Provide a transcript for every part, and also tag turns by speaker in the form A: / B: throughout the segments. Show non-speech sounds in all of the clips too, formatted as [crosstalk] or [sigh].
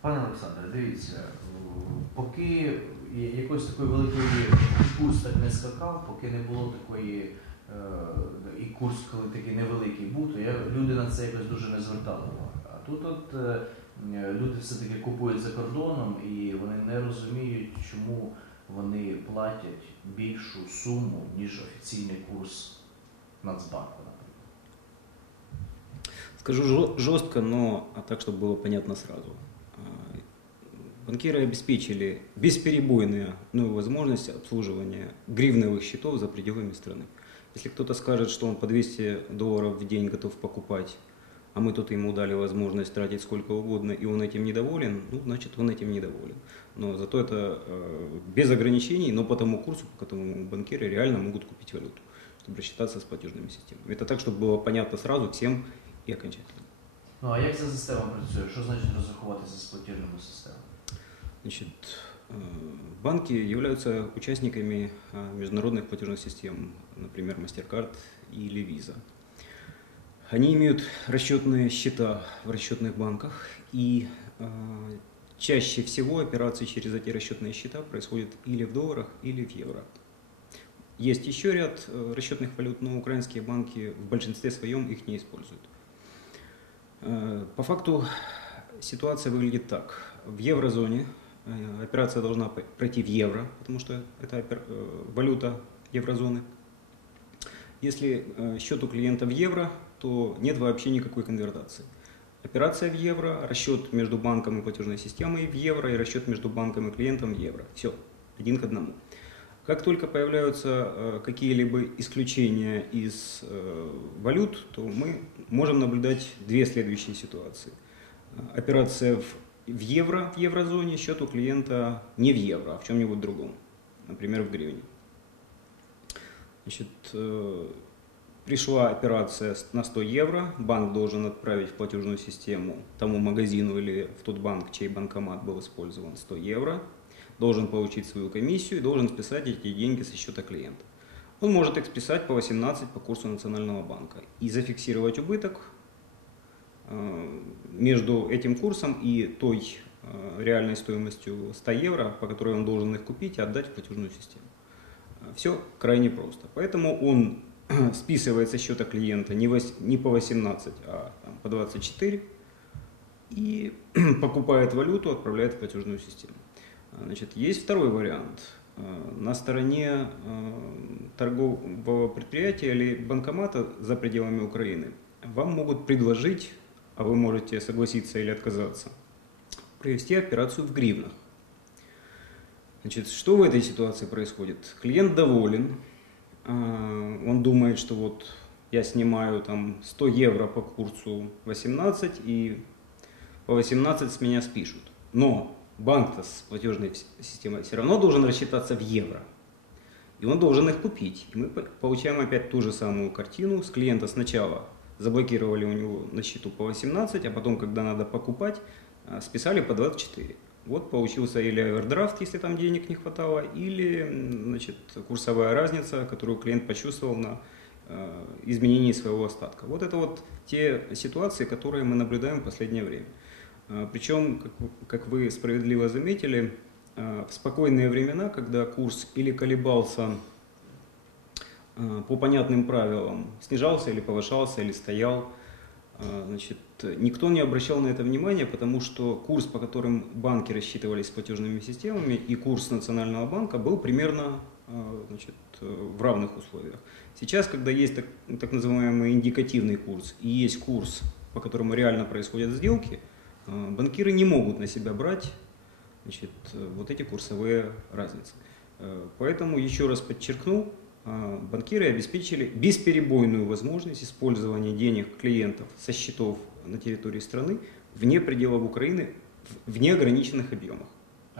A: Пане Олександре, дивіться, поки якоїсь такої великої курс так не скакав, поки не було такої, е, і курс, коли такий невеликий був, то я, люди на це якось дуже не звертали уваги. А тут от е, люди все-таки купують за кордоном і вони не розуміють, чому вони платять більшу суму, ніж офіційний курс Нацбанку, наприклад.
B: Скажу жё- жестко, но а так, чтобы было понятно сразу. Банкиры обеспечили бесперебойную ну, возможность обслуживания гривневых счетов за пределами страны. Если кто-то скажет, что он по 200 долларов в день готов покупать, а мы тут ему дали возможность тратить сколько угодно, и он этим недоволен, ну, значит, он этим недоволен. Но зато это э, без ограничений, но по тому курсу, по которому банкиры реально могут купить валюту, чтобы рассчитаться с платежными системами. Это так, чтобы было понятно сразу всем и окончательно.
A: Ну а як ця система працює? Що значить розрахуватися з платіжними системами?
B: Значит, э, банки являются участниками э, международных платежных систем, например, MasterCard или Visa. Они имеют расчетные счета в расчетных банках, и э, чаще всего операции через эти расчетные счета происходят или в долларах, или в евро. Есть еще ряд расчетных валют, но украинские банки в большинстве своем их не используют. По факту ситуация выглядит так. В еврозоне операция должна пройти в евро, потому что это э, валюта еврозоны. Если э, счет у клиента в евро, то нет вообще никакой конвертации. Операция в евро, расчет между банком и платежной системой в евро и расчет между банком и клиентом в евро. Все, один к одному. Как только появляются э, какие-либо исключения из э, валют, то мы можем наблюдать две следующие ситуации. Э, Операция в, в евро, в еврозоне, счет у клиента не в евро, а в чем-нибудь другом, например, в гривне. Значит, э, пришла операция на 100 евро, банк должен отправить в платежную систему тому магазину или в тот банк, чей банкомат был использован 100 евро, должен получить свою комиссию и должен списать эти деньги со счета клиента. Он может их списать по 18 по курсу Национального банка и зафиксировать убыток между этим курсом и той э, реальной стоимостью 100 евро, по которой он должен их купить и отдать в платежную систему. Все крайне просто. Поэтому он [clears throat] списывает со счета клиента не, по 18, а по 24 и [clears throat] покупает валюту, отправляет в платежную систему. Значит, есть второй вариант. А, На стороне э, торгового предприятия или банкомата за пределами Украины вам могут предложить, а вы можете согласиться или отказаться, провести операцию в гривнах. Значит, что в этой ситуации происходит? Клиент доволен, а, он думает, что вот я снимаю там 100 евро по курсу 18 и по 18 с меня спишут. Но банк-то с платежной системой все равно должен рассчитаться в евро. И он должен их купить. И мы по- получаем опять ту же самую картину. С клиента сначала заблокировали у него на счету по 18, а потом, когда надо покупать, а, списали по 24. Вот получился или овердрафт, если там денег не хватало, или значит, курсовая разница, которую клиент почувствовал на э, изменении своего остатка. Вот это вот те ситуации, которые мы наблюдаем в последнее время. Э, Причем, как, вы- справедливо заметили, э, в спокойные времена, когда курс или колебался э, по понятным правилам, снижался или повышался, или стоял, э, значит, никто не обращал на это внимания, потому что курс, по которым банки рассчитывались с платежными системами, и курс Национального банка был примерно э, значит, э, в равных условиях. Сейчас, когда есть так, так называемый индикативный курс и есть курс, по которому реально происходят сделки, э, банкиры не могут на себя брать значит, э, вот эти курсовые разницы. Э, Поэтому, еще раз подчеркну, э, банкиры обеспечили бесперебойную возможность использования денег клиентов со счетов на территории страны вне пределов Украины в неограниченных объемах.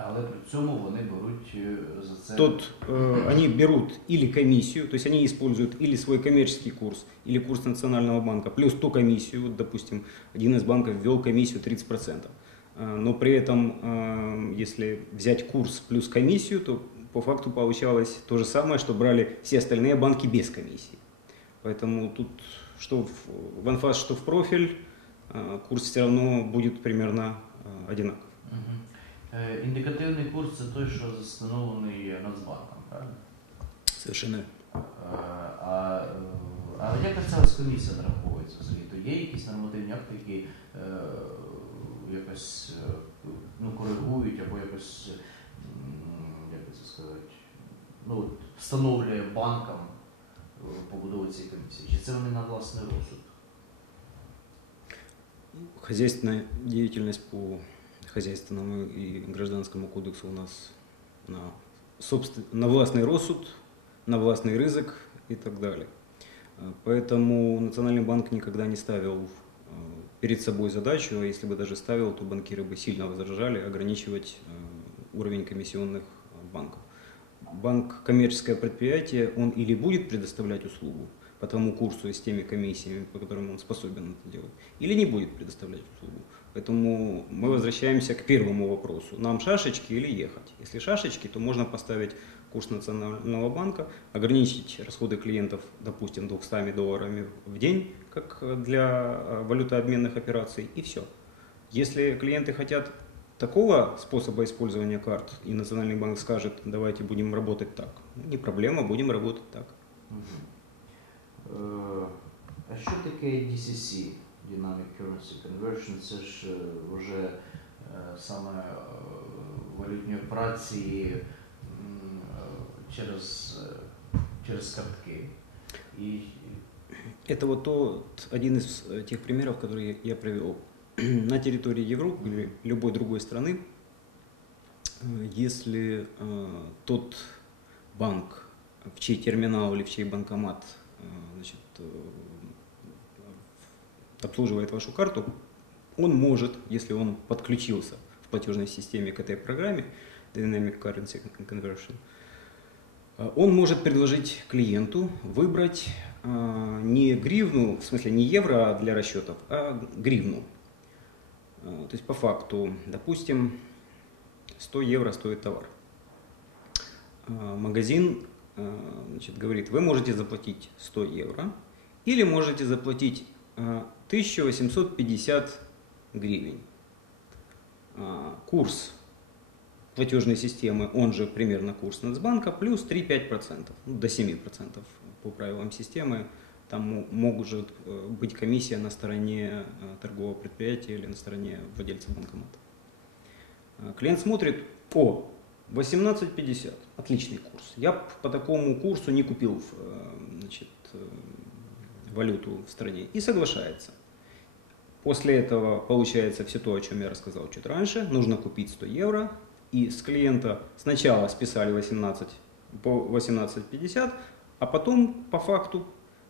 A: Але при цьому вони беруть за це
B: Тот, э, они берут или комиссию, то есть они используют или свой коммерческий курс, или курс Национального банка, плюс ту комиссию, вот, допустим, один из банков ввел комиссию 30%. Э, Но при этом, э, если взять курс плюс комиссию, то по факту получалось то же самое, что брали все остальные банки без комиссии. Поэтому тут что в, в анфас, что в профиль, э, курс все равно будет примерно э, одинаков.
A: Мгм. Е, Індикативний курс це той, що встановлений Нацбанком, правильно?
B: Совершенно.
A: Е, А, е, а як ця ось комісія нараховується взагалі? То є якісь нормативні акти, які е, якось е, ну, коригують або якось, м, як би це сказати, ну, от встановлює банкам е, побудову цієї комісії? Чи це вони на власний розсуд?
B: Хозяйственная деятельность по хозяйственному и гражданскому кодексу у нас на, собствен... на властный рассуд, на властный рызык и так далее. Э, Поэтому Национальный банк никогда не ставил э, перед собой задачу, а если бы даже ставил, то банкиры бы сильно возражали ограничивать э, уровень комиссионных э, банков. Банк коммерческое предприятие, он или будет предоставлять услугу по тому курсу и с теми комиссиями, по которым он способен это делать, или не будет предоставлять услугу. Поэтому мы возвращаемся к первому вопросу. Нам шашечки или ехать? Если шашечки, то можно поставить курс Национального банка, ограничить расходы клиентов, допустим, 200 долларами в день, как для э, валютообменных операций, и все. Если клиенты хотят такого способа использования карт, и Национальный банк скажет, давайте будем работать так, ну, не проблема, будем работать так.
A: Мгм. Е, А що таке DCC, Dynamic Currency Conversion? Це ж е, вже е, саме е, валютні операції м, е, через, е, через картки. І
B: Это вот тот, один из э, тех примеров, которые я привел. [clears throat] На территории Европы или любой другой страны, э, если э, тот банк, в чей терминал или в чей банкомат э, значит, обслуживает вашу карту, он может, если он подключился в платежной системе к этой программе Dynamic Currency Conversion, он может предложить клиенту выбрать а, не гривну, в смысле не евро для расчетов, а гривну. А, То есть по факту, допустим, 100 евро стоит товар. А, Магазин а, значит, говорит, вы можете заплатить 100 евро или можете заплатить а, 1850 гривен. Курс платежной системы, он же примерно курс Нацбанка, плюс 3-5%, ну, до 7% по правилам системы. Там мо- может э, быть комиссия на стороне э, торгового предприятия или на стороне владельца банкомата. Э, Клиент смотрит, о, 18,50, отличный курс. Я по такому курсу не купил значит, валюту в стране и соглашается. После этого получается все то, о чем я рассказал чуть раньше. Нужно купить 100 евро. И с клиента сначала списали 18 по 18,50, а потом по факту,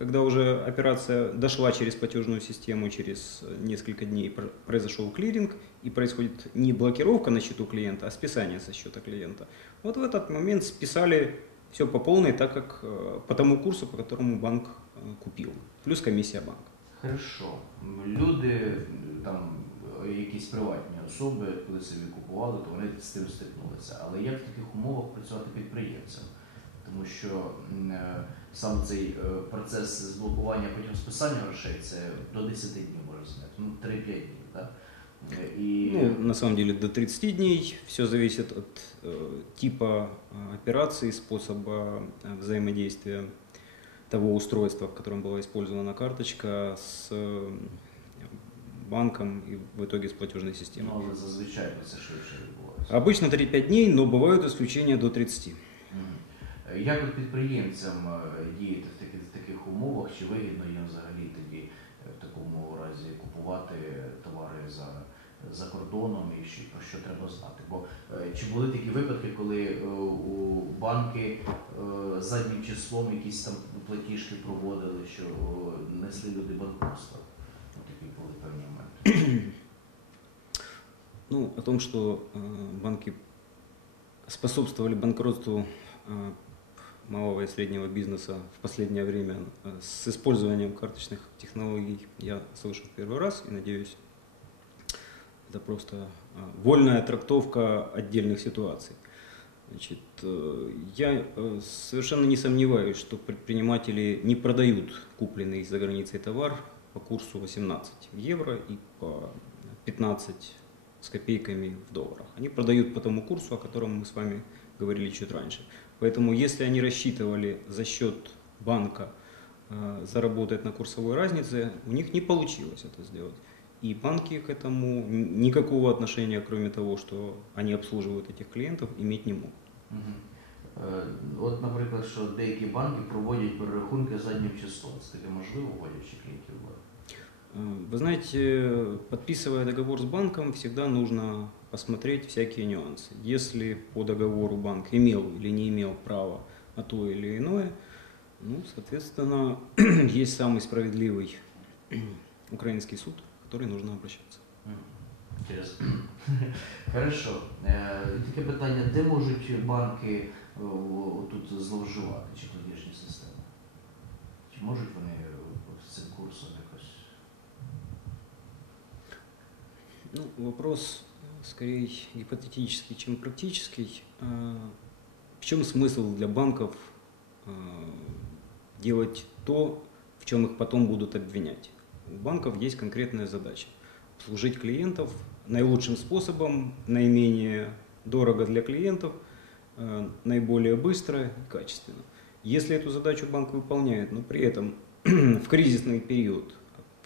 B: когда уже операция дошла через платежную систему, через э, несколько дней пр- произошел клиринг и происходит не блокировка на счету клиента, а списание со счета клиента. Вот в этот момент списали все по полной, так как э, по тому курсу, по которому банк э, купил, плюс комиссия банка.
A: Хорошо. Люди, там, е, якісь приватні особи, коли собі купували, то вони з тим стикнулися. Але як в таких умовах працювати підприємцям? Тому що м, е, сам цей е, процес з блокування потім списання грошей це до 10 днів може зняти, ну 3-5 днів. Так? Е, І
B: Ну, на самом деле до 30 дней. Все зависит от э, типа э, операции, способа э, взаимодействия того устройства, в котором была использована карточка, с э, банком и в итоге с платежной системой.
A: ну, але зазвичай це швидше відбувається.
B: Обычно 3-5 дней, но бывают исключения до 30.
A: Як от підприємцям е, діяти в таких, в таких умовах, чи вигідно їм взагалі тоді е, в такому разі купувати товари за, за кордоном і що, про що треба знати? Бо е, чи були такі випадки, коли у банки заднім числом якісь там платіжки проводили, що несли люди банкрутства? Ну, такі були певні моменти. [clears throat]
B: Ну, о том, что э, банки способствовали банкротству э, малого и среднего бизнеса в последнее время э, с использованием карточных технологий, я слышу в первый раз и надеюсь, это просто э, вольная трактовка отдельных ситуаций. Значит, э, я совершенно не сомневаюсь, что предприниматели не продают купленный за границей товар по курсу 18 евро и по 15 с копейками в долларах. Они продают по тому курсу, о котором мы с вами говорили чуть раньше. Поэтому если они рассчитывали за счет банка э, заработать на курсовой разнице, у них не получилось это сделать. И банки к этому н- никакого отношения, кроме того, что они обслуживают этих клиентов, иметь не могут.
A: Мгм. Е, От, наприклад, що деякі банки проводять перерахунки заднім числом. Це таке можливо, вводячи клієнтів в банк?
B: Э, Вы знаете, подписывая договор с банком, всегда нужно посмотреть всякие нюансы. Если по договору банк имел или не имел права на то или иное, ну, соответственно, [clears throat] есть самый справедливый [clears throat] украинский суд, в который нужно обращаться.
A: Мгм. Інтересно. [laughs] Хорошо. Е, Таке питання, де можуть банки о, о, тут зловживати чи платіжні системи? Чи можуть вони е, от з цим курсом якось?
B: Ну, вопрос э, скорее гипотетический, чем практический. А, В чем смысл для банков а, делать то, в чем их потом будут обвинять? У банков есть конкретная задача – служить клиентов наилучшим способом, наименее дорого для клиентов, а, наиболее быстро и качественно. Если эту задачу банк выполняет, но при этом [clears throat] в кризисный период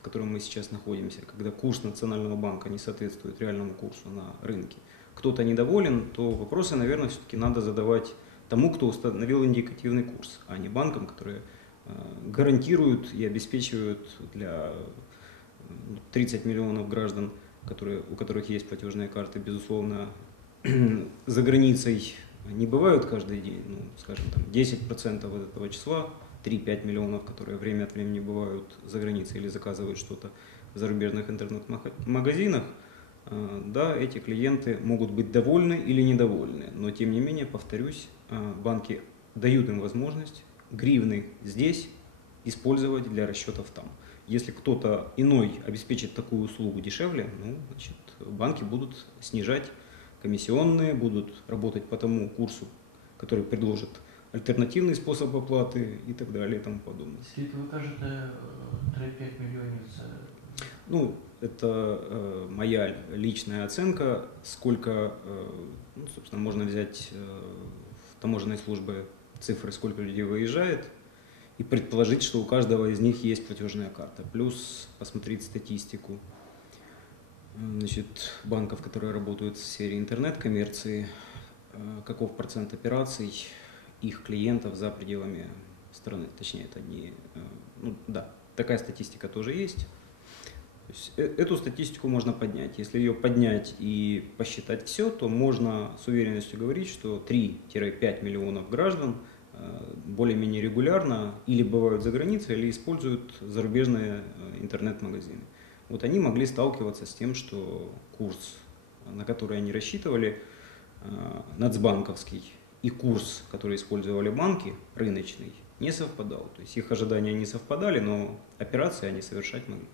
B: котором мы сейчас находимся, когда курс Национального банка не соответствует реальному курсу на рынке, кто-то недоволен, то вопросы, наверное, все-таки надо задавать тому, кто установил индикативный курс, а не банкам, которые э, гарантируют и обеспечивают для э, 30 миллионов граждан, которые, у которых есть платежные карты, безусловно, [clears throat] за границей не бывают каждый день, ну, скажем, там 10% от этого числа 3-5 миллионов, которые время от времени бывают за границей или заказывают что-то в зарубежных интернет-магазинах, э, да, эти клиенты могут быть довольны или недовольны. Но тем не менее, повторюсь, э, банки дают им возможность гривны здесь использовать для расчетов там. Если кто-то иной обеспечит такую услугу дешевле, ну, значит, банки будут снижать комиссионные, будут работать по тому курсу, который предложит альтернативный способ оплаты и так далее и тому подобное.
A: Скільки ви кажете, е, 3-5 мільйонів це
B: Ну, это э, моя личная оценка, сколько, э, ну, собственно, можно взять э, в таможенной службе цифры, сколько людей выезжает, и предположить, что у каждого из них есть платежная карта. Плюс посмотреть статистику э, значит, банков, которые работают в сфере интернет-коммерции, э, каков процент операций их клиентов за пределами страны. Точнее, это не... э, Ну, да, такая статистика тоже есть. То есть э- эту статистику можно поднять. Если ее поднять и посчитать все, то можно с уверенностью говорить, что 3-5 миллионов граждан э, более-менее регулярно или бывают за границей, или используют зарубежные интернет-магазины. Вот они могли сталкиваться с тем, что курс, на который они рассчитывали, нацбанковский, и курс, который использовали банки, рыночный, не совпадал. То есть их ожидания не совпадали, но операции они совершать могли.